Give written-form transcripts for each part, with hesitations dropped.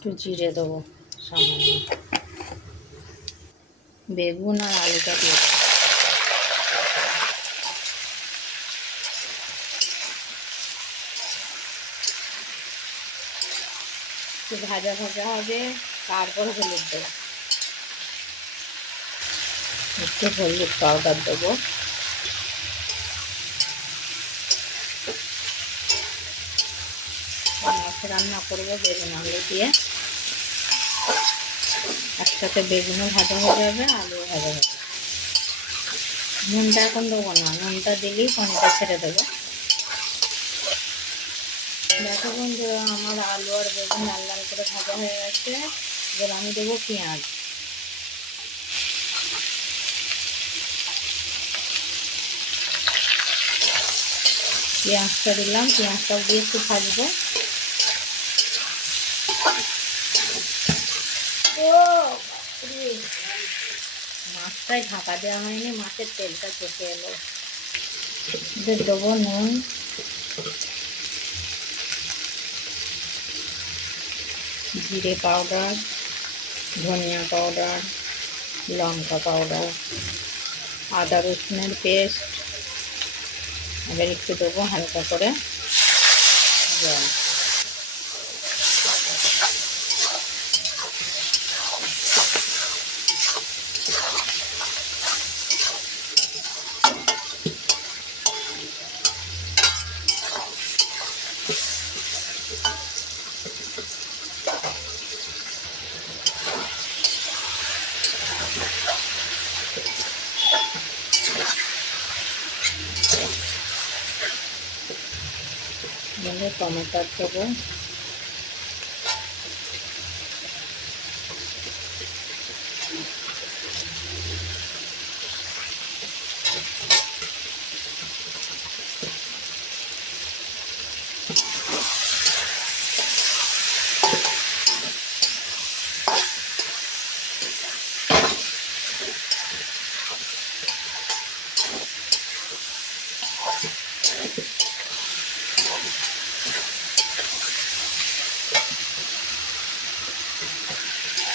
একটু জিরে দেবো সামান্য, বেগুন আর আলুটা দিয়ে দেবো। একটু ভাজা ভাজা হবে, তারপর হলুদ দেবো, একটু হলুদ পাউডার দেবো। মাছ রান্না করবো বেগুন আলু দিয়ে, একসাথে বেগুনও ভাজা হয়ে যাবে, আলুও ভাজা হবে। নুনটা এখন দেবো না, নুনটা দিলেই পানিটা ছেড়ে দেবে। দেখো বন্ধুরা, আমার আলু আর বেগুন লাল লাল করে ভাজা হয়ে গেছে। এবার আমি দেবো পেঁয়াজ। পেঁয়াজটা দিলাম, পেঁয়াজটা দিয়ে একটু ভাজবো। মাছটাই ঢাকা দেওয়া হয়নি, মাছের তেলটা চটে এলো। দেবো নুন, জিরে পাউডার, ধনিয়া পাউডার, লঙ্কা পাউডার, আদা রসুনের পেস্ট। এবার একটু দেবো হালকা করে জল। টমেটো দেবো,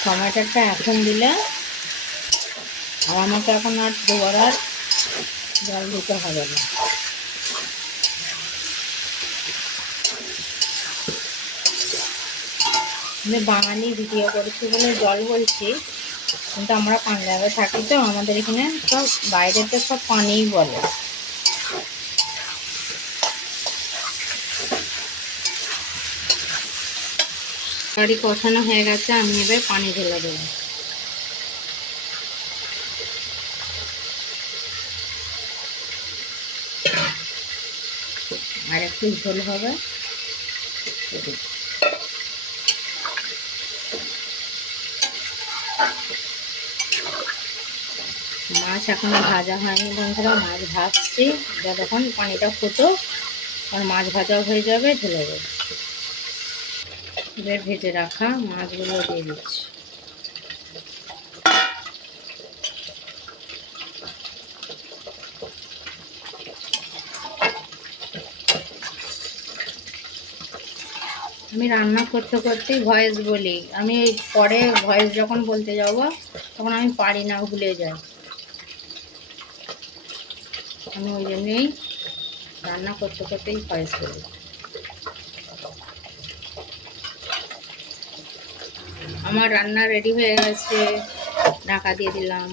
টমেটোটা এখন দিলে আর আমাকে এখন আর দুবার জল দিতে হবে না। আমি বাঙালি ভিডিও করেছি বলে জল বলছি, কিন্তু আমরা পাঞ্জাবে থাকি তো আমাদের এখানে সব বাইরেতে সব পানিই বলে। তরকারি কষানো হয়ে গেছে, আমি এবার পানি ঢেলে দেবো। আর একটু ঝোল হবে। মাছ এখনো ভাজা হয়নি বন্ধুরা, মাছ ভাজছি। যতক্ষণ পানিটা ফুটো আর মাছ ভাজাও হয়ে যাবে, ঢেলে দেবো। এবার ভেজে রাখা মাছগুলো দিয়ে দিচ্ছি। আমি রান্না করতে করতেই ভয়েস বলি, আমি পরে ভয়েস যখন বলতে যাব তখন আমি পারি না, ভুলে যাই। আমি ওই জন্যই রান্না করতে করতেই ভয়েস বলি। আমার রান্না রেডি হয়ে গেছে, ঢাকা দিয়ে দিলাম।